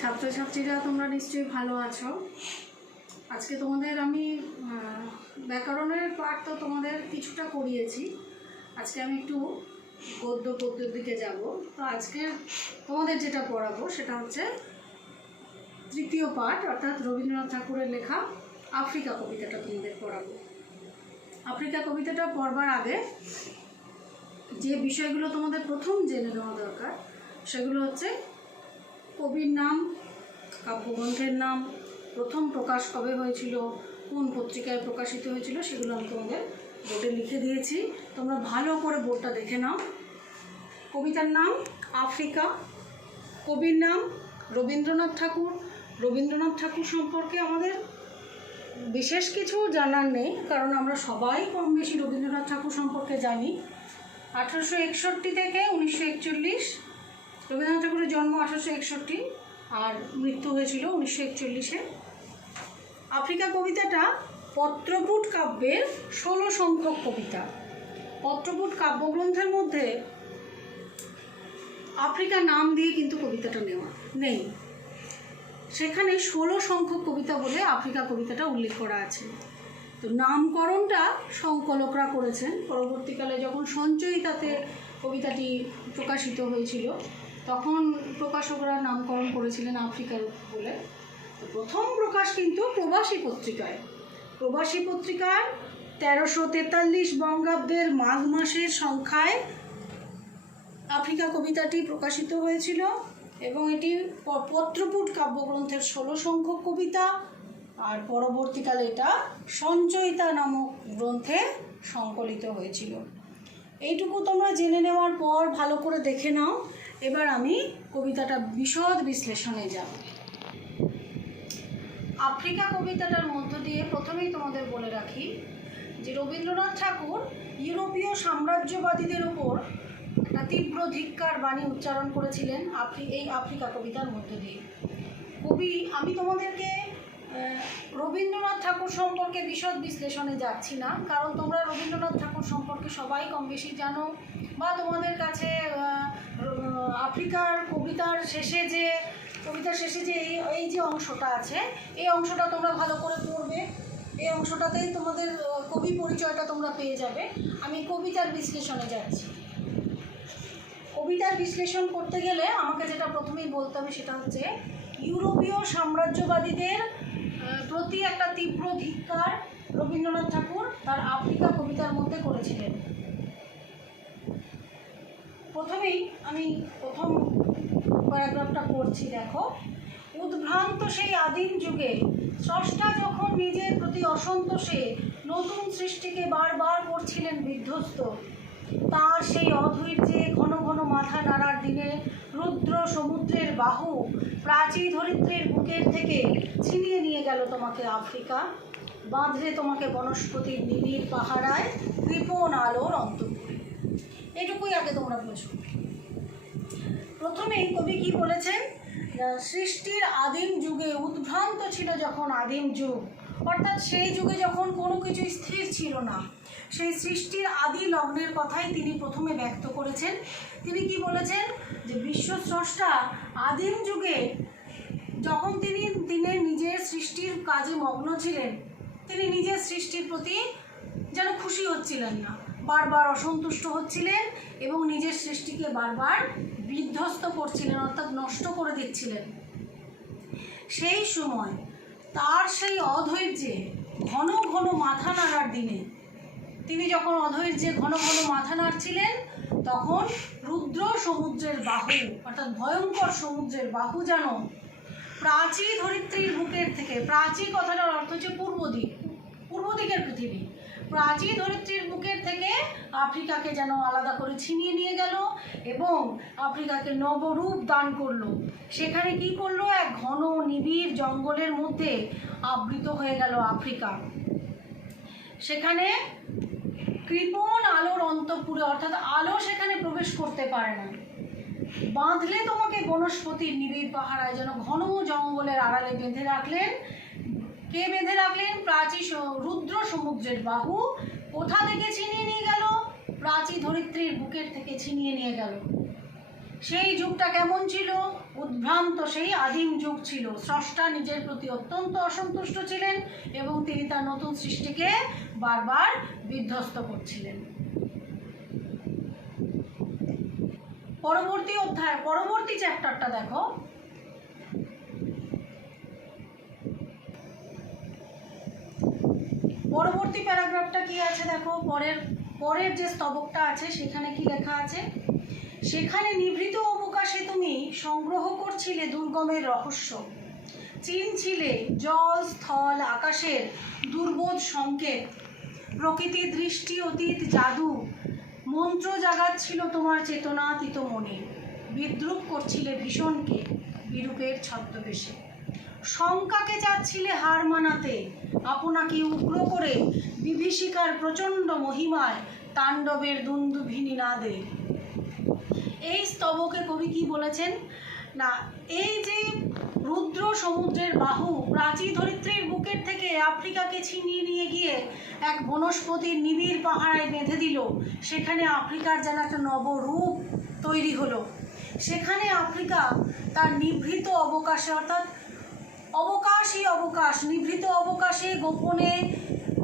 ছাত্রছাত্রীরা তোমরা নিশ্চয়ই ভালো আছো। আজকে তোমাদের আমি ব্যাকরণের পাঠ তো তোমাদের কিছুটা করিয়েছি। আজকে আমি একটু গদ্য পদ্যের দিকে যাব। তো আজকে তোমাদের যেটা পড়াবো সেটা হচ্ছে তৃতীয় পাঠ, অর্থাৎ রবীন্দ্রনাথ ঠাকুরের লেখা আফ্রিকা কবিতাটা তোমাদের পড়াবো। আফ্রিকা কবিতাটা পড়বার আগে যে বিষয়গুলো তোমাদের প্রথম জেনে নেওয়া দরকার সেগুলো হচ্ছে কবির নাম, কাব্যগ্রন্থের নাম, প্রথম প্রকাশ কবে হয়েছিল, কোন পত্রিকায় প্রকাশিত হয়েছিল, সেগুলো আমি তোমাদের বোর্ডে লিখে দিয়েছি। তোমরা ভালো করে বোর্ডটা দেখে নাও। কবিতার নাম আফ্রিকা, কবির নাম রবীন্দ্রনাথ ঠাকুর। রবীন্দ্রনাথ ঠাকুর সম্পর্কে আমাদের বিশেষ কিছু জানার নেই, কারণ আমরা সবাই কম বেশি রবীন্দ্রনাথ ঠাকুর সম্পর্কে জানি। 1861 থেকে 1941 রবীন্দ্রনাথ ঠাকুরের জন্ম 1861 আর মৃত্যু হয়েছিল 1941-এ। আফ্রিকা কবিতাটা পত্রপুট কাব্যের 16 সংখ্যক কবিতা। পত্রপুট কাব্যগ্রন্থের মধ্যে আফ্রিকা নাম দিয়ে কিন্তু কবিতাটা নেওয়া নেই, সেখানে 16 সংখ্যক কবিতা বলে আফ্রিকা কবিতাটা উল্লেখ করা আছে। তো নামকরণটা সংকলকরা করেছেন। পরবর্তীকালে যখন সঞ্চয়িতাতে কবিতাটি প্রকাশিত হয়েছিল তখন প্রকাশকরা নামকরণ করেছিলেন আফ্রিকার বলে। তো প্রথম প্রকাশ কিন্তু প্রবাসী পত্রিকায়। প্রবাসী পত্রিকার 1343 বঙ্গাব্দের মাঘ মাসের সংখ্যায় আফ্রিকা কবিতাটি প্রকাশিত হয়েছিল এবং এটি পত্রপুট কাব্যগ্রন্থের 16 সংখ্যক কবিতা। আর পরবর্তীকালে এটা সঞ্চয়িতা নামক গ্রন্থে সংকলিত হয়েছিল। এইটুকু তোমরা জেনে নেওয়ার পর ভালো করে দেখে নাও। এবার আমি কবিতাটা বিশদ বিশ্লেষণে যাব। আফ্রিকা কবিতাটার মধ্য দিয়ে প্রথমেই তোমাদের বলে রাখি যে রবীন্দ্রনাথ ঠাকুর ইউরোপীয় সাম্রাজ্যবাদীদের উপর একটা তীব্র ধিক্কার বাণী উচ্চারণ করেছিলেন এই আফ্রিকা কবিতার মধ্য দিয়ে। আমি তোমাদেরকে রবীন্দ্রনাথ ঠাকুর সম্পর্কে বিশদ বিশ্লেষণে যাচ্ছি না, কারণ তোমরা রবীন্দ্রনাথ ঠাকুর সম্পর্কে সবাই কম বেশি জানো, বা তোমাদের কাছে আফ্রিকার কবিতার শেষে যে এই যে অংশটা আছে, এই অংশটা তোমরা ভালো করে পড়বে। এই অংশটাতেই তোমাদের কবি পরিচয়টা তোমরা পেয়ে যাবে। আমি কবিতার বিশ্লেষণে যাচ্ছি। কবিতার বিশ্লেষণ করতে গেলে আমাকে যেটা প্রথমেই বলতে হবে সেটা হচ্ছে ইউরোপীয় সাম্রাজ্যবাদীদের প্রতি একটা তীব্র ধিক্কার রবীন্দ্রনাথ ঠাকুর তার আফ্রিকা কবিতার মধ্যে করেছিলেন। প্রথমেই আমি প্রথম প্যারাগ্রাফটা পড়ছি, দেখো। উদ্ভ্রান্ত সেই আদিম যুগে স্রষ্টা যখন নিজের প্রতি অসন্তোষে নতুন সৃষ্টিকে বারবার করছিলেন বিধ্বস্ত, তার সেই অধৈর্যে ঘন ঘন মাথা নাড়ার দিনে রুদ্র সমুদ্রের বাহু প্রাচী ধরিত্রীর বুকের থেকে ছিনিয়ে নিয়ে গেল তোমাকে আফ্রিকা, বাঁধলে তোমাকে বনস্পতির নিবিড় পাহারায় কৃপণ আলোর অন্তঃপুরে। এটুকুই আগে তোমরা বুঝো। প্রথমেই কবি কি বলেছেন, সৃষ্টির আদিম যুগে উদ্ভ্রান্ত ছিল যখন আদিম যুগ, অর্থাৎ সেই যুগে যখন কোনো কিছু স্থির ছিল না, সেই সৃষ্টির আদি লগ্নের কথাই তিনি প্রথমে ব্যক্ত করেছেন। তিনি কি বলেছেন যে বিশ্বস্রষ্টা আদিম যুগে যখন তিনি নিজের সৃষ্টির কাজে মগ্ন ছিলেন, তিনি নিজের সৃষ্টির প্রতি যেন খুশি হচ্ছিলেন না, বারবার অসন্তুষ্ট হচ্ছিলেন এবং নিজের সৃষ্টিকে বারবার বিধ্বস্ত করছিলেন, অর্থাৎ নষ্ট করে দিচ্ছিলেন। সেই সময় তার সেই অধৈর্যে ঘন ঘন মাথা নাড়ার দিনে, তিনি যখন অধৈর্যে ঘন ঘন মাথা নাড়ছিলেন, তখন রুদ্র সমুদ্রের বাহু, অর্থাৎ ভয়ঙ্কর সমুদ্রের বাহু যেন প্রাচী ধরিত্রীর বুকের থেকে, প্রাচী কথাটার অর্থ হচ্ছে পূর্ব দিকের পৃথিবী, প্রাচী ধরিত্রীর বুকের থেকে আফ্রিকাকে যেন আলাদা করে ছিনিয়ে নিয়ে গেল এবং আফ্রিকাকে নবরূপ দান করলো। সেখানে কি করলো, এক ঘন নিবিড় জঙ্গলের মধ্যে আবৃত হয়ে গেল আফ্রিকা। সেখানে কৃপণ আলোর অন্তঃপুরে, অর্থাৎ আলো সেখানে প্রবেশ করতে পারে না। বাঁধলে তোমাকে বনস্পতির নিবিড় পাহারায়, যেন ঘন জঙ্গলের আড়ালে বেঁধে রাখলেন। কে বেঁধে রাখলেন? প্রাচী রুদ্র সমুদ্রের বাহু। কোথা থেকে ছিনিয়ে নিয়ে গেল? প্রাচী ধরিত্রীর বুকের থেকে ছিনিয়ে নিয়ে গেল। সেই যুগটা কেমন ছিল? উদ্ভ্রান্ত সেই আদিম যুগ ছিল। স্রষ্টা নিজের প্রতি অত্যন্ত অসন্তুষ্ট ছিলেন এবং তিনি তার নতুন সৃষ্টিকে বারবার বিধ্বস্ত করছিলেন। পরবর্তী অধ্যায়, পরবর্তী চ্যাপ্টারটা দেখো। পরবর্তী প্যারাগ্রাফটা কি আছে দেখো। পরের যে স্তবকটা আছে সেখানে কি লেখা আছে? সেখানে নিভৃত অবকাশে তুমি সংগ্রহ করছিলে দুর্গমের রহস্য, চিনছিলে জল স্থল আকাশের দুর্বোধ সংকেত, প্রকৃতির দৃষ্টি অতীত জাদু, মন্ত্র জাগাচ্ছিল তোমার চেতনাতীত মনে, বিদ্রুপ করছিলে ভীষণকে বিরূপের ছদ্মবেশে, শঙ্কাকে চাচ্ছিলে হার মানাতে, আপনাকে উগ্র করে বিভীষিকার প্রচণ্ড মহিমায় তাণ্ডবের দুন্দুভিনী নাদে। এই স্তবকে কবি কি বলেছেন না, এই যে রুদ্র সমুদ্রের বাহু প্রাচী ধরিত্রীর বুকের থেকে আফ্রিকাকে ছিনিয়ে নিয়ে গিয়ে এক বনস্পতির নিবিড় পাহাড়ায় বেঁধে দিল, সেখানে আফ্রিকার যেন একটা নবরূপ তৈরি হলো। সেখানে আফ্রিকা তার নিভৃত অবকাশে, অর্থাৎ অবকাশই অবকাশ, নিভৃত অবকাশে গোপনে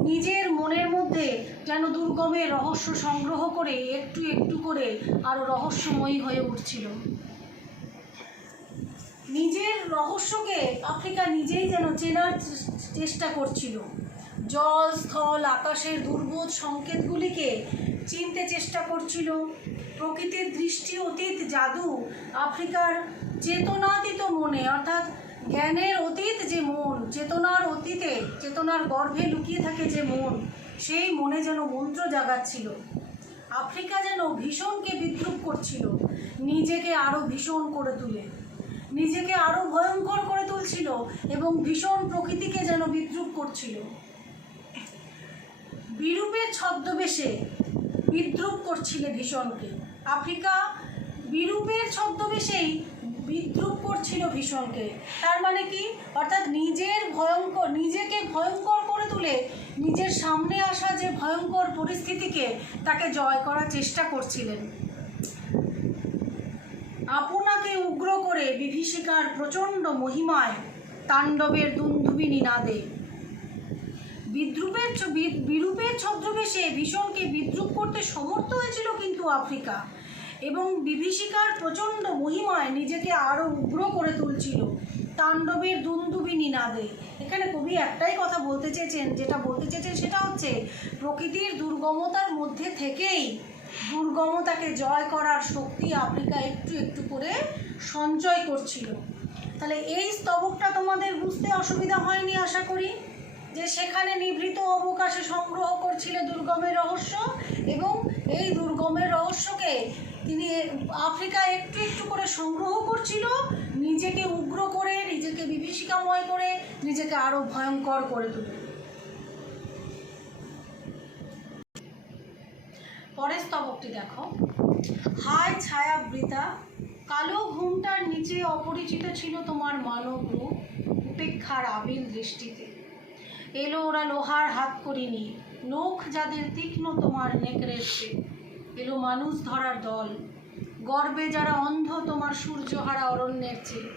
নিজের মনের মধ্যে যেন দুর্গমের রহস্য সংগ্রহ করে একটু একটু করে আরও রহস্যময়ী হয়ে উঠছিল। নিজের রহস্যকে আফ্রিকা নিজেই যেন চেনার চেষ্টা করছিল। জল স্থল আকাশের দুর্বোধ সংকেতগুলিকে চিনতে চেষ্টা করছিল। প্রকৃতির দৃষ্টি অতীত জাদু আফ্রিকার চেতনাতীত মনে, অর্থাৎ জ্ঞানের অতীত যে মন, চেতনার অতীতে, চেতনার গর্ভে লুকিয়ে থাকে যে মন, সেই মনে যেন মন্ত্র জাগাচ্ছিল। আফ্রিকা যেন ভীষণকে বিদ্রুপ করছিল, নিজেকে আরও ভীষণ করে তুলে, নিজেকে আরও ভয়ঙ্কর করে তুলছিল এবং ভীষণ প্রকৃতিকে যেন বিদ্রুপ করছিল। বিরূপের ছদ্মবেশে বিদ্রুপ করছিলে ভীষণকে। আফ্রিকা বিরূপের ছদ্মবেশেই বিদ্রুপ করছিল ভীষণকে। তার মানে কি? অর্থাৎ নিজেকে ভয়ঙ্কর করে তুলে নিজের সামনে আসা যে ভয়ঙ্কর পরিস্থিতিকে তাকে জয় করার চেষ্টা করছিলেন। আপনাকে উগ্র করে বিভীষিকার প্রচণ্ড মহিমায় তাণ্ডবের দুন্দুভিনী নাদে। বিরূপের ছদ্মবেশে ভীষণকে বিদ্রুপ করতে সমর্থ হয়েছিল কিন্তু আফ্রিকা, এবং বিভীষিকার প্রচণ্ড মহিমায় নিজেকে আরও উগ্র করে তুলছিল তাণ্ডবের দুন্দুভিনী নাদে। এখানে কবি একটাই কথা বলতে চেয়েছেন, সেটা হচ্ছে প্রকৃতির দুর্গমতার মধ্যে থেকেই দুর্গমতাকে জয় করার শক্তি আফ্রিকা একটু একটু করে সঞ্চয় করছিল। তাহলে এই স্তবকটা তোমাদের বুঝতে অসুবিধা হয়নি আশা করি, যে সেখানে নিভৃত অবকাশে সংগ্রহ করছিল দুর্গমের রহস্য, এবং এই দুর্গমের রহস্যকে তিনি আফ্রিকা একটু একটু করে সংগ্রহ করছিল, নিজেকে উগ্র করে, নিজেকে বিভীষিকাময় করে, নিজেকে আরও ভয়ঙ্কর করে তুলে। পরের স্তবকটি দেখো। হায় ছায়াবৃতা, কালো ঘুমটার নিচে অপরিচিত ছিল তোমার মানব রূপ, উপেক্ষার আবিল দৃষ্টিতে এলো ওরা লোহার হাত করিনি, নখ যাদের তীক্ষ্ণ তোমার নেকড়ের চেয়ে, এলো মানুষ ধরার দল, গর্বে যারা অন্ধ তোমার সূর্যহারা অরণ্যের চেয়ে,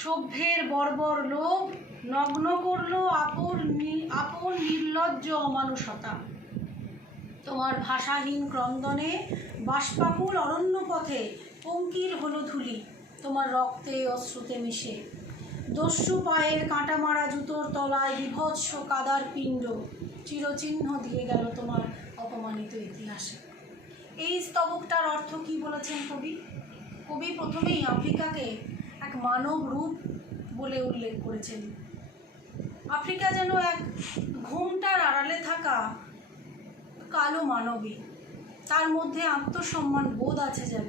সভ্যের বর্বর লোভ নগ্ন করলো আপন নির্লজ্জ অমানুষতা, তোমার ভাষাহীন ক্রন্দনে বাষ্পাকুল অরণ্য পথে পঙ্কিল হলো ধুলি তোমার রক্তে অশ্রুতে মিশে, দস্যু পায়ের কাঁটা মারা জুতোর তলায় বিভৎস কাদার পিণ্ড চিরচিহ্ন দিয়ে গেল তোমার অপমানিত ইতিহাসে। এই স্তবকটার অর্থ কি বলেছেন কবি? কবি প্রথমেই আফ্রিকাকে এক মানব রূপ বলে উল্লেখ করেছেন। আফ্রিকা যেন এক ঘুমটার আড়ালে থাকা কালো মানবী, তার মধ্যে আত্মসম্মান বোধ আছে যেন,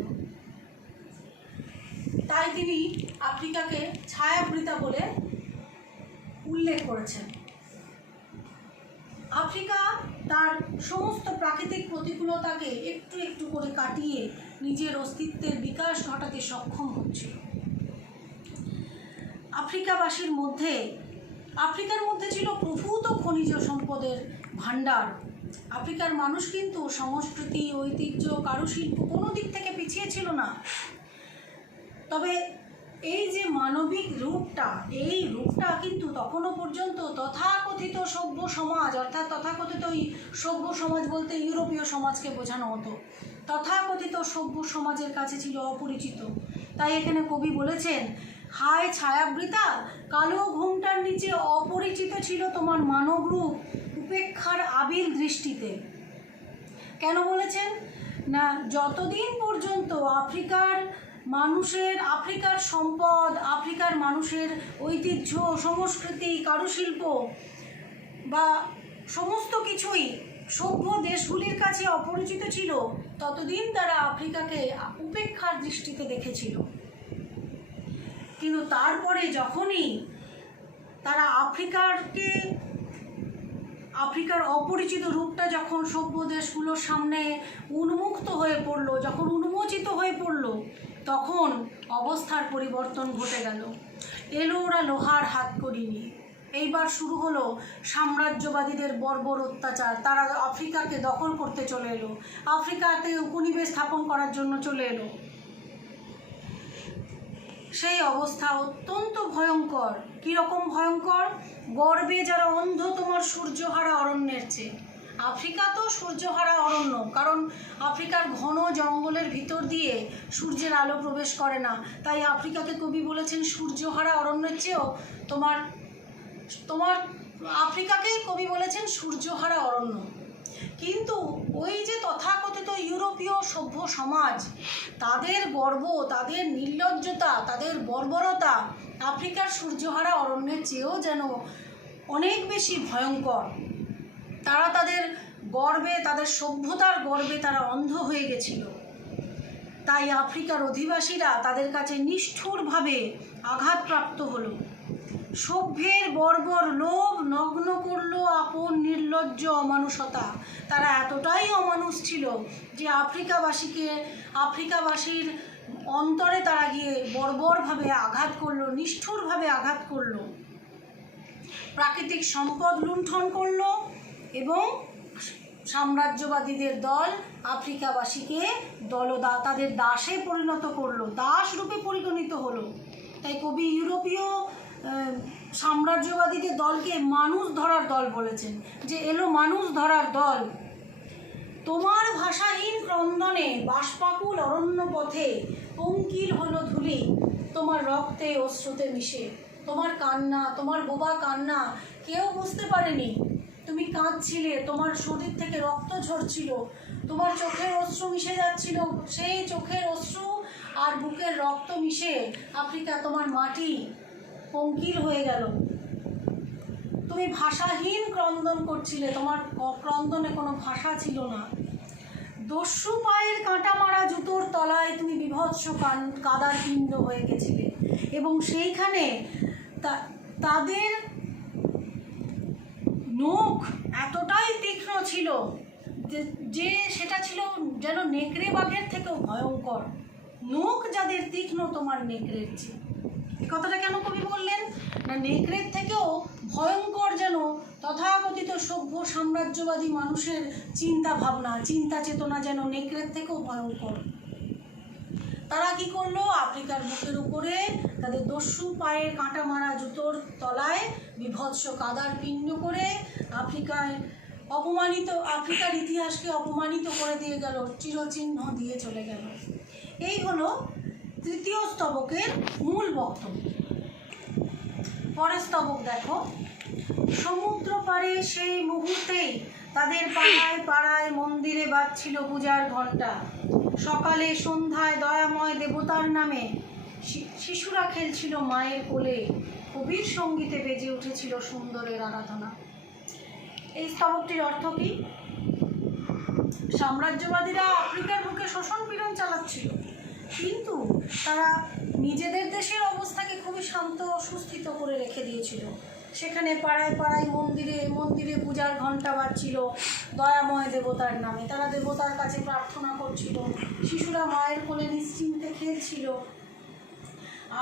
তাই তিনি আফ্রিকাকে ছায়াবৃতা বলে উল্লেখ করেছেন। আফ্রিকা তার সমস্ত প্রাকৃতিক প্রতিকূলতাকে একটু একটু করে কাটিয়ে নিজের অস্তিত্বের বিকাশ ঘটাতে সক্ষম হচ্ছিল। আফ্রিকার মধ্যে ছিল প্রভূত খনিজ সম্পদের ভাণ্ডার। আফ্রিকার মানুষ কিন্তু সংস্কৃতি, ঐতিহ্য, কারুশিল্প কোনো দিক থেকে পিছিয়ে ছিল না। তবে এই যে মানবিক রূপটা, এই রূপটা কিন্তু তখনও পর্যন্ত তথাকথিত সভ্য সমাজ, অর্থাৎ তথাকথিত সভ্য সমাজ বলতে ইউরোপীয় সমাজকে বোঝানো হতো, তথাকথিত সভ্য সমাজের কাছে ছিল অপরিচিত। তাই এখানে কবি বলেছেন, হায় ছায়াবৃতা, কালো ঘোমটার নিচে অপরিচিত ছিল তোমার মানব রূপ উপেক্ষার আবির দৃষ্টিতে। কেন বলেছেন না, যতদিন পর্যন্ত আফ্রিকার সম্পদ, আফ্রিকার মানুষের ঐতিহ্য, সংস্কৃতি, কারুশিল্প বা সমস্ত কিছুই সভ্য দেশগুলির কাছে অপরিচিত ছিল, ততদিন তারা আফ্রিকাকে উপেক্ষার দৃষ্টিতে দেখেছিল। কিন্তু তারপরে যখনই তারা আফ্রিকার অপরিচিত রূপটা যখন সভ্য দেশগুলোর সামনে উন্মুক্ত হয়ে পড়লো, যখন উন্মোচিত হয়ে পড়লো, তখন অবস্থার পরিবর্তন ঘটে গেল। এলো ওরা লোহার হাত করিনি। এইবার শুরু হলো সাম্রাজ্যবাদীদের বর্বর অত্যাচার। তারা আফ্রিকাকে দখল করতে চলে এলো, আফ্রিকাতে উপনিবেশ স্থাপন করার জন্য চলে এলো। সেই অবস্থা অত্যন্ত ভয়ঙ্কর। কীরকম ভয়ঙ্কর? গর্বে যারা অন্ধ তোমার সূর্যহারা অরণ্যের চেয়ে। আফ্রিকা তো সূর্যহারা অরণ্য, কারণ আফ্রিকার ঘন জঙ্গলের ভিতর দিয়ে সূর্যের আলো প্রবেশ করে না। তাই আফ্রিকাকে কবি বলেছেন সূর্যহারা অরণ্যের চেয়েও তোমার আফ্রিকাকেই কবি বলেছেন সূর্যহারা অরণ্য। কিন্তু ওই যে তথাকথিত ইউরোপীয় সভ্য সমাজ, তাদের গর্ব, তাদের নির্লজ্জতা, তাদের বর্বরতা আফ্রিকার সূর্যহারা অরণ্যের চেয়েও যেন অনেক বেশি ভয়ঙ্কর। তারা তাদের গর্বে, তাদের সভ্যতার গর্বে তারা অন্ধ হয়ে গেছিল। তাই আফ্রিকার অধিবাসীরা তাদের কাছে নিষ্ঠুরভাবে আঘাতপ্রাপ্ত হলো। সভ্যের বর্বর লোভ নগ্ন করলো আপন নির্লজ্জ অমানুষতা। তারা এতটাই অমানুষ ছিল যে আফ্রিকাবাসীর অন্তরে তারা গিয়ে বর্বরভাবে আঘাত করলো, নিষ্ঠুরভাবে আঘাত করলো, প্রাকৃতিক সম্পদ লুণ্ঠন করলো এবং সাম্রাজ্যবাদীদের দল আফ্রিকাবাসীকে তাদের দাসে পরিণত করলো, দাস রূপে পরিগণিত হলো। তাই কবি ইউরোপীয় সাম্রাজ্যবাদীদের দলকে মানুষ ধরার দল বলেছেন, যে এলো মানুষ ধরার দল। তোমার ভাষাহীন ক্রন্দনে বাষ্পাকুল অরণ্য পথে পঙ্কিল হলো ধূলি তোমার রক্তে অশ্রুতে মিশে। তোমার কান্না, তোমার বোবা কান্না কেউ বুঝতে পারেনি। তুমি কাঁদছিলে, তোমার শরীর থেকে রক্ত ঝরছিল, তোমার চোখের অশ্রু মিশে যাচ্ছিল। সেই চোখের অশ্রু আর বুকের রক্ত মিশে আফ্রিকা, তোমার মাটি পঙ্কিল হয়ে গেল। তুমি ভাষাহীন ক্রন্দন করছিলে, তোমার ক্রন্দনে কোনো ভাষা ছিল না। দস্যু পায়ের কাঁটা মারা জুতোর তলায় তুমি বিভৎস কাদার পিণ্ড হয়ে গেছিলে এবং সেইখানে তাদের নখ এতটাই তীক্ষ্ণ ছিল যে সেটা ছিল যেন নেকড়ে বাঘের থেকেও ভয়ঙ্কর। নখ যাদের তীক্ষ্ণ তোমার নেকড়ের চেয়ে। এই কথাটা কেন কবি বললেন না, নেকড়ের থেকেও ভয়ঙ্কর যেন তথাকথিত সভ্য সাম্রাজ্যবাদী মানুষের চিন্তা ভাবনা, চিন্তা চেতনা যেন নেকড়ের থেকেও ভয়ঙ্কর। তারা কি করলো? আফ্রিকার বুকের উপরে তাদের দস্যু পায়ের কাঁটা মারা জুতোর তলায় বিভৎস কাদার পিণ্ড করে আফ্রিকার ইতিহাসকে অপমানিত করে দিয়ে গেল, চিরচিহ্ন দিয়ে চলে গেল। এই হলো তৃতীয় স্তবকের মূল বক্তব্য। পরের স্তবক দেখো। সমুদ্র পাড়ে সেই মুহূর্তেই তাদের পাড়ায় পাড়ায় মন্দিরে বাজছিল পূজার ঘণ্টা। সকালে সন্ধ্যায় দয়াময় দেবতার নামে শিশুরা খেলছিল মায়ের কোলে। কবির সঙ্গীতে বেজে উঠেছিল সুন্দরের আরাধনা। এই স্তবকটির অর্থ কি? সাম্রাজ্যবাদীরা আফ্রিকার বুকে শোষণ পীড়ন চালাচ্ছিল, কিন্তু তারা নিজেদের দেশের অবস্থাকে খুবই শান্ত সুস্থিত করে রেখে দিয়েছিল। সেখানে পাড়ায় পাড়ায় মন্দিরে মন্দিরে পূজার ঘণ্টা বাজছিল দয়াময় দেবতার নামে। তারা দেবতার কাছে প্রার্থনা করছিল, শিশুরা মায়ের কোলে নিশ্চিন্তে খেলছিল,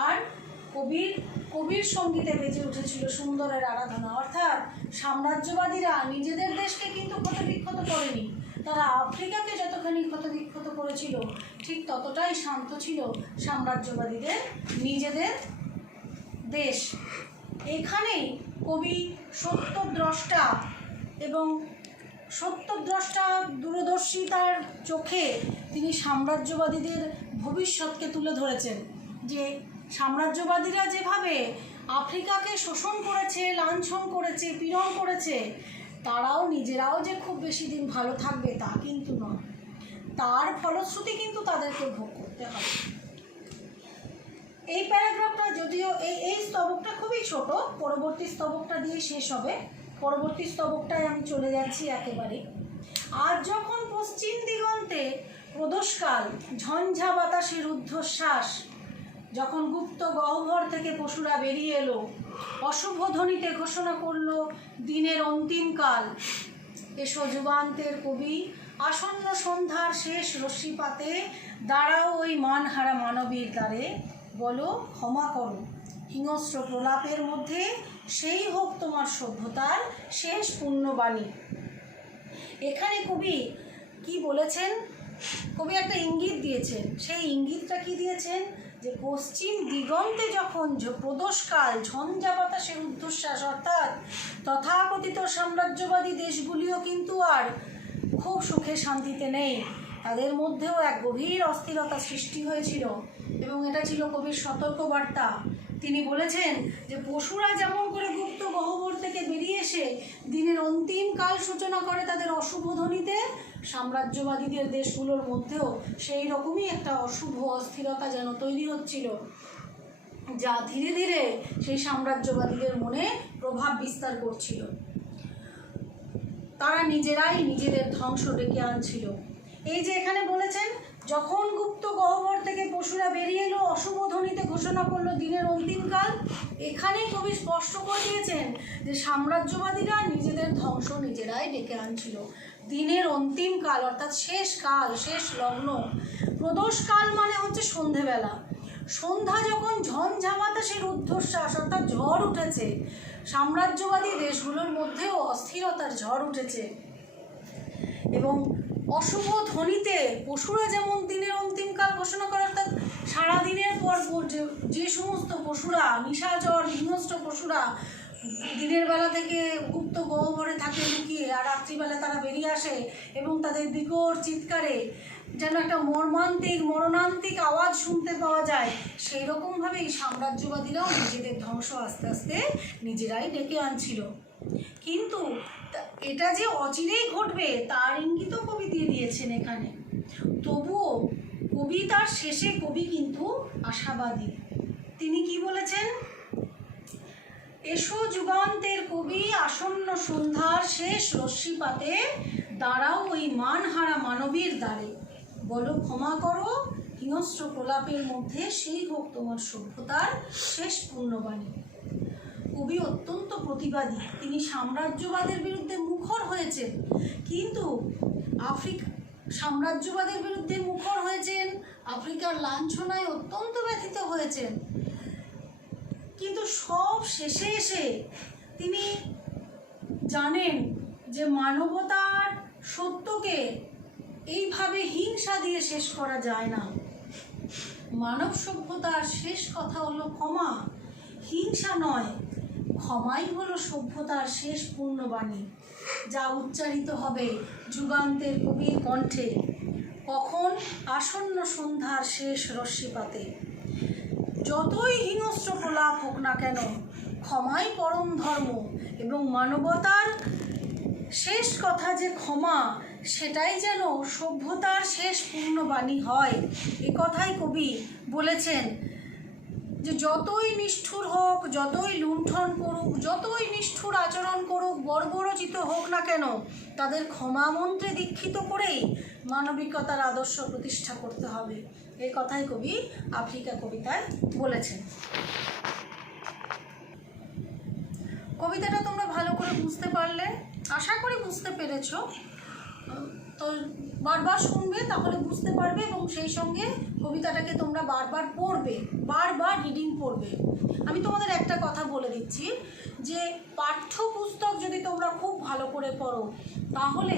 আর কবির সঙ্গীতে বেজে উঠেছিল সুন্দরের আরাধনা। অর্থাৎ সাম্রাজ্যবাদীরা নিজেদের দেশকে কিন্তু ক্ষতবিক্ষত করেনি, তারা আফ্রিকাকে যতখানি ক্ষতবিক্ষত করেছিল, ঠিক ততটাই শান্ত ছিল সাম্রাজ্যবাদীদের নিজেদের দেশ। এখানেই কবি সত্যদ্রষ্টা এবং সত্যদ্রষ্টা দূরদর্শিতার চোখে তিনি সাম্রাজ্যবাদীদের ভবিষ্যৎকে তুলে ধরেছেন, যে সাম্রাজ্যবাদীরা যেভাবে আফ্রিকাকে শোষণ করেছে, লাঞ্ছন করেছে, পীড়ন করেছে, তারাও নিজেরাও যে খুব বেশি দিন ভালো থাকবে তা কিন্তু নয়, তার ফলশ্রুতি কিন্তু তাদেরকে ভোগ করতে হবে। এই প্যারাগ্রাফটা যদিও এই স্তবকটা খুবই ছোট, পরবর্তী স্তবকটা দিয়ে শেষ হবে। পরবর্তী স্তবকটায় আমি চলে যাচ্ছি একেবারে। আজ যখন পশ্চিম দিগন্তে প্রদোষকাল, ঝঞ্ঝা বাতাসের ঊর্ধ্বশ্বাস, যখন গুপ্ত গহ্বর থেকে পশুরা বেরিয়ে এলো, অশুভ ধ্বনিতে ঘোষণা করলো দিনের অন্তিমকাল। এসো যুগান্তের কবি, আসন্ন সন্ধ্যার শেষ রশ্মিপাতে দাঁড়াও ওই মানহারা মানবীর দ্বারে, বলো ক্ষমা করো হিংস্র প্রলাপের মধ্যে, সেই হোক তোমার সভ্যতার শেষ পুণ্যবাণী। এখানে কবি কি বলেছেন? কবি একটা ইঙ্গিত দিয়েছেন। সেই ইঙ্গিতটা কি দিয়েছেন? যে পশ্চিম দিগন্তে যখন প্রদোষকাল, ঝঞ্ঝা বাতাসের ঊর্ধ্বশ্বাস, অর্থাৎ তথাকথিত সাম্রাজ্যবাদী দেশগুলিও কিন্তু আর খুব সুখে শান্তিতে নেই, তাদের মধ্যেও এক গভীর অস্থিরতা সৃষ্টি হয়েছিল এবং এটা ছিল কবির সতর্কবার্তা। তিনি বলেছেন যে পশুরা যেমন করে গুপ্ত গহ্বর থেকে বেরিয়ে এসে দিনের অন্তিম কাল সূচনা করে তাদের অশুভ ধ্বনিতে, সাম্রাজ্যবাদীদের দেশগুলোর মধ্যেও সেই রকমই একটা অশুভ অস্থিরতা যেন তৈরি হচ্ছিল, যা ধীরে ধীরে সেই সাম্রাজ্যবাদীদের মনে প্রভাব বিস্তার করছিল। তারা নিজেরাই নিজেদের ধ্বংস ডেকে আনছিল। এই যে এখানে বলেছেন, যখন গুপ্ত গহ্বর থেকে পশুরা বেরিয়ে এলো, অশুভ ধ্বনিতে ঘোষণা করলো দিনের অন্তিমকাল, এখানেই কবি স্পষ্ট করে দিয়েছেন যে সাম্রাজ্যবাদীরা নিজেদের ধ্বংস নিজেরাই ডেকে আনছিল। দিনের অন্তিমকাল অর্থাৎ শেষ কাল, শেষ লগ্ন। প্রদোষকাল মানে হচ্ছে সন্ধেবেলা। সন্ধ্যা যখন ঝঞ্ঝা বাতাসের ঊর্ধ্বশ্বাস অর্থাৎ ঝড় উঠেছে, সাম্রাজ্যবাদী দেশগুলোর মধ্যেও অস্থিরতার ঝড় উঠেছে এবং অশুভ ধ্বনিতে পশুরা যেমন দিনের অন্তিমকাল ঘোষণা করে, অর্থাৎ সারাদিনের পর যে সমস্ত পশুরা, নিশাচর হিংস্র পশুরা দিনের বেলা থেকে গুপ্ত গহ্বরে থাকে লুকিয়ে, আর রাত্রিবেলা তারা বেরিয়ে আসে এবং তাদের বিকট চিৎকারে যেন একটা মরণান্তিক আওয়াজ শুনতে পাওয়া যায়, সেই রকমভাবেই সাম্রাজ্যবাদীরাও নিজেদের ধ্বংস আস্তে আস্তে নিজেরাই ডেকে আনছিল। কিন্তু এটা যে অচিরেই ঘটবে তার ইঙ্গিতও কবি দিয়ে দিয়েছেন এখানে। তবুও কবিতার শেষে কবি কিন্তু আশাবাদী। তিনি কি বলেছেন? এসো যুগান্তের কবি, আসন্ন সন্ধ্যার শেষ রশ্মিপাতে দাঁড়াও ওই মানহারা মানবীর দ্বারে, বলো ক্ষমা করো হিংস্র প্রলাপের মধ্যে, সেই হোক তোমার সভ্যতার শেষ পুণ্যবাণী। কবি অত্যন্ত প্রতিবাদী। তিনি সাম্রাজ্যবাদের বিরুদ্ধে মুখর হয়েছেন, কিন্তু সাম্রাজ্যবাদের বিরুদ্ধে মুখর হয়েছেন, আফ্রিকার লাঞ্ছনায় অত্যন্ত ব্যথিত হয়েছেন, কিন্তু সব শেষে এসে তিনি জানেন যে মানবতার সত্যকে এইভাবে হিংসা দিয়ে শেষ করা যায় না। মানব সভ্যতার শেষ কথা হলো ক্ষমা, হিংসা নয়। ক্ষমাই হলো সভ্যতার শেষ পূর্ণবাণী, যা উচ্চারিত হবে যুগান্তের কবির কণ্ঠে। কখন? আসন্ন সন্ধ্যার শেষ রশ্মিপাতে। যতই হিংস্র প্রলাপ হোক না কেন, ক্ষমাই পরম ধর্ম এবং মানবতার শেষ কথা যে ক্ষমা, সেটাই যেন সভ্যতার শেষ পূর্ণবাণী হয়। এ কথাই কবি বলেছেন যে যতই নিষ্ঠুর হোক, যতই লুণ্ঠন করুক, যতই নিষ্ঠুর আচরণ করুক, বর্বরচিত হোক না কেন, তাদের ক্ষমা মন্ত্রে দীক্ষিত করেই মানবিকতার আদর্শ প্রতিষ্ঠা করতে হবে। এই কথাই কবি আফ্রিকা কবিতায় বলেছেন। কবিতাটা তোমরা ভালো করে বুঝতে পারলে, আশা করি বুঝতে পেরেছ। তো বারবার শুনবে, তাহলে বুঝতে পারবে এবং সেই সঙ্গে কবিতাটাকে তোমরা বারবার পড়বে, বারবার রিডিং পড়বে। আমি তোমাদের একটা কথা বলে দিচ্ছি যে পাঠ্যপুস্তক যদি তোমরা খুব ভালো করে পড়ো তাহলে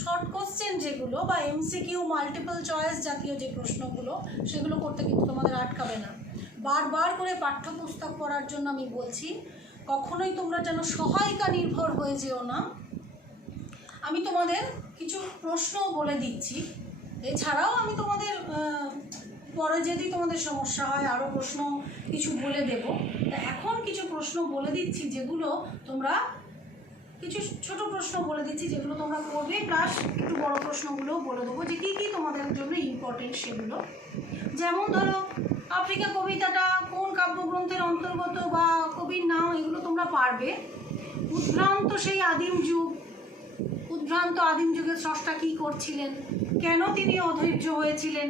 শর্ট কোশ্চেন যেগুলো বা এমসিকিউ মাল্টিপল চয়েস জাতীয় যে প্রশ্নগুলো সেগুলো করতে কিন্তু তোমাদের আটকাবে না। বারবার করে পাঠ্যপুস্তক পড়ার জন্য আমি বলছি, কখনোই তোমরা যেন সহায়িকা নির্ভর হয়ে যেও না। আমি তোমাদের কিছু প্রশ্ন বলে দিচ্ছি, এছাড়াও আমি তোমাদের পরে যদি তোমাদের সমস্যা হয় আরও প্রশ্ন কিছু বলে দেব। তা এখন কিছু প্রশ্ন বলে দিচ্ছি যেগুলো তোমরা, কিছু ছোট প্রশ্ন বলে দিচ্ছি যেগুলো তোমরা করবে, প্লাস একটু বড় প্রশ্নগুলোও বলে দেবো যে কী কী তোমাদের জন্য ইম্পর্টেন্ট সেগুলো। যেমন ধরো আফ্রিকা কবিতাটা কোন কাব্যগ্রন্থের অন্তর্গত বা কবির নাম, এগুলো তোমরা পারবে। উদ্ভ্রান্ত সেই আদিম যুগ, উদ্ভ্রান্ত আদিম যুগের স্রষ্টা কী করছিলেন, কেন তিনি অধৈর্য হয়েছিলেন,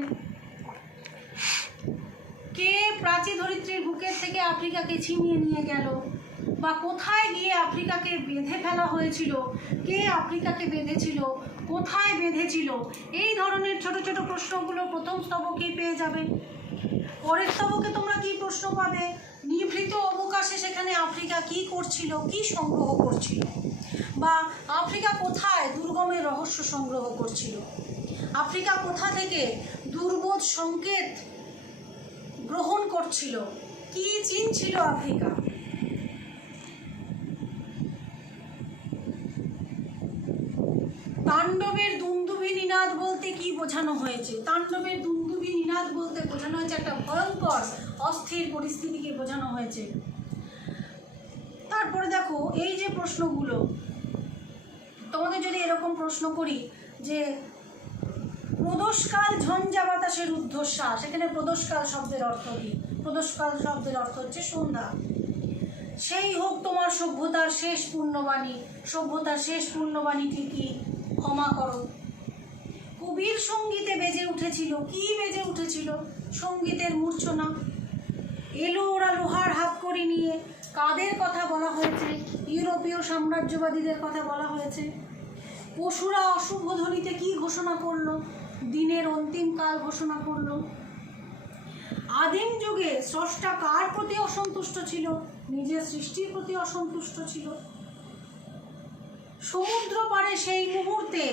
কে প্রাচী ধরিত্রীর বুকের থেকে আফ্রিকাকে ছিনিয়ে নিয়ে গেল, বা কোথায় গিয়ে আফ্রিকাকে বেঁধে ফেলা হয়েছিল, কে আফ্রিকাকে বেঁধেছিল, কোথায় বেঁধেছিল, এই ধরনের ছোট ছোট প্রশ্নগুলো প্রথম স্তবকেই পেয়ে যাবে। পরের স্তবকে তোমরা কি প্রশ্ন পাবে, নিভৃত অবকাশে সেখানে আফ্রিকা কি করছিল, কি সংগ্রহ করছিল, বা আফ্রিকা কোথায় দুর্গমের রহস্য সংগ্রহ করছিল, আফ্রিকা কোথা থেকে দুর্বোধ সংকেত গ্রহণ করছিল, কি চিনছিল আফ্রিকা। তাণ্ডবের দুন্দুভি নিনাদ বলতে কি বোঝানো হয়েছে, তাণ্ডবের দুন্দুভি নিনাদ বলতে বোঝানো হয়েছে একটা ভয়ঙ্কর অস্থির পরিস্থিতিকে বোঝানো হয়েছে। তারপরে দেখো এই যে প্রশ্নগুলো, তোমাদের যদি এরকম প্রশ্ন করি যে প্রদোষকাল ঝঞ্ঝা বাতাসের ঊর্ধ্বশ্বাস, এখানে প্রদোষকাল শব্দের অর্থ কি, প্রদোষকাল শব্দের অর্থ হচ্ছে সন্ধ্যা। সেই হোক তোমার সভ্যতার শেষ পূর্ণবাণী, সভ্যতার শেষ পূর্ণবাণীটি কি, ক্ষমা করো। কবির সঙ্গীতে বেজে উঠেছিল, কি বেজে উঠেছিল, সঙ্গীতের মূর্ছনা। এলো ওরা লোহার হাত করে নিয়ে, কাদের কথা বলা হয়েছে, ইউরোপীয় সাম্রাজ্যবাদীদের কথা বলা হয়েছে। পশুরা অশুভ ধ্বনিতে কি ঘোষণা করলো, দিনের অন্তিম কাল ঘোষণা করলো। আদিম যুগে স্রষ্টা কার প্রতি অসন্তুষ্ট ছিল, নিজের সৃষ্টির প্রতি অসন্তুষ্ট ছিল। সমুদ্র পাড়ে সেই মুহূর্তে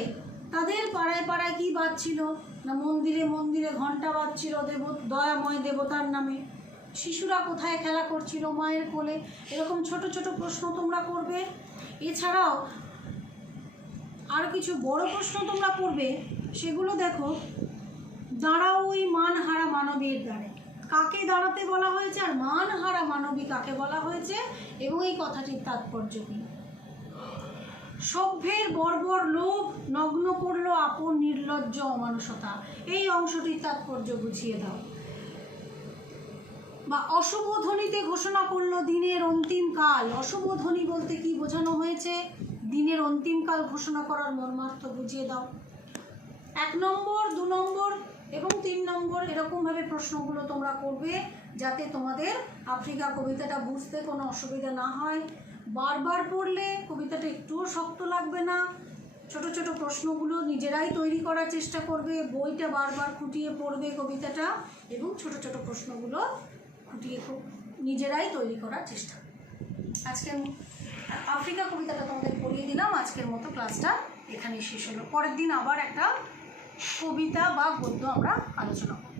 তাদের পাড়ায় পাড়ায় কি বাজছিল না, মন্দিরে মন্দিরে ঘণ্টা বাজছিল দয়াময় দেবতার নামে। শিশুরা কোথায় খেলা করছিল, মায়ের কোলে। এরকম ছোট ছোট প্রশ্ন তোমরা করবে। এছাড়াও আরও কিছু বড় প্রশ্ন তোমরা করবে, সেগুলো দেখো। দাঁড়াও ওই মানহারা মানবীর দ্বারে, কাকে দাঁড়াতে বলা হয়েছে আর মানহারা মানবী কাকে বলা হয়েছে, এবং এই কথাটির তাৎপর্য কী। সভ্যের বর্বর লোভ নগ্ন করলো আপন নির্লজ্জ অমানুষতা, এই অংশটির তাৎপর্য বুঝিয়ে দাও। বা অশুভ ধ্বনিতে ঘোষণা করলো দিনের অন্তিম কাল, অশুভ ধ্বনি বলতে কি বোঝানো হয়েছে, দিনের অন্তিম কাল ঘোষণা করার মর্মার্থ বুঝিয়ে দাও। 1 নম্বর 2 নম্বর এবং 3 নম্বর এরকমভাবে প্রশ্নগুলো তোমরা করবে, যাতে তোমাদের আফ্রিকা কবিতাটা বুঝতে কোনো অসুবিধা না হয়। বারবার পড়লে কবিতাটা একটুও শক্ত লাগবে না। ছোট ছোট প্রশ্নগুলো নিজেরাই তৈরি করার চেষ্টা করবে, বইটা বারবার খুঁটিয়ে পড়বে কবিতাটা, এবং ছোট ছোট প্রশ্নগুলো খুঁটিয়ে নিজেরাই তৈরি করার চেষ্টা। আজকের আফ্রিকা কবিতাটা তোমাদের পড়িয়ে দিলাম। আজকের মতো ক্লাসটা এখানেই শেষ হলো। পরের দিন আবার একটা কবিতা বা গদ্য আমরা আলোচনা করব।